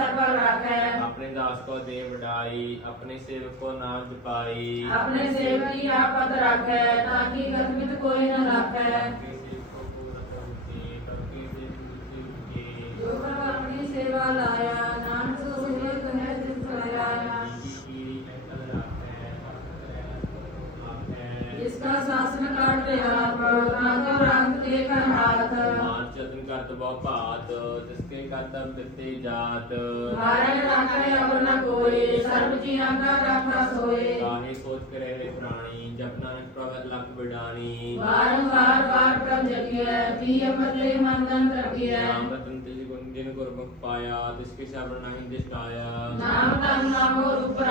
अपने दास को दे बढ़ाई अपने सेवक को नाम जपाई अपने सेवक की आपद रखे ताकि गर्मित कोई न रखे। अपनी सेवा लाया नाम सो सेवक इसका शासन काट रहा रंग हाथ। ਮਾਨ ਚਤਨ ਕਰਤ ਬਹੁ ਭਾਤ ਤਿਸਕੇ ਕਦਮ ਦਿੱਤੇ ਜਾਤ ਮਾਰਨ ਰਾਖੇ ਅਵਰ ਨ ਕੋਈ ਸਰਬ ਜੀਆਂ ਕਾ ਰਾਖਾ ਸੋਏ ਕਾਹੇ ਸੋਚ ਕੇ ਰਹੇ ਪ੍ਰਾਣੀ ਜਪ ਨਾਨਕ ਪ੍ਰਭ ਲਖ ਬਿਡਾਣੀ ਬਾਰੰਬਾਰ ਬਾਰ ਪ੍ਰਭ ਜਗਿਐ ਤੀ ਅਮਰਲੇ ਮੰਦਨ ਤਰਗਿਐ ਨਾਮ ਰਤਨ ਤਿਜ ਗੁਣ ਜਿਨ ਗੁਰਮੁਖ ਪਾਇਆ ਤਿਸਕੇ ਸ਼ਬਦ ਨਹੀਂ ਦਿਸ਼ਟਾਇਆ ਨਾਮ ਤਨ ਨਾਮੋ ਰੂਪ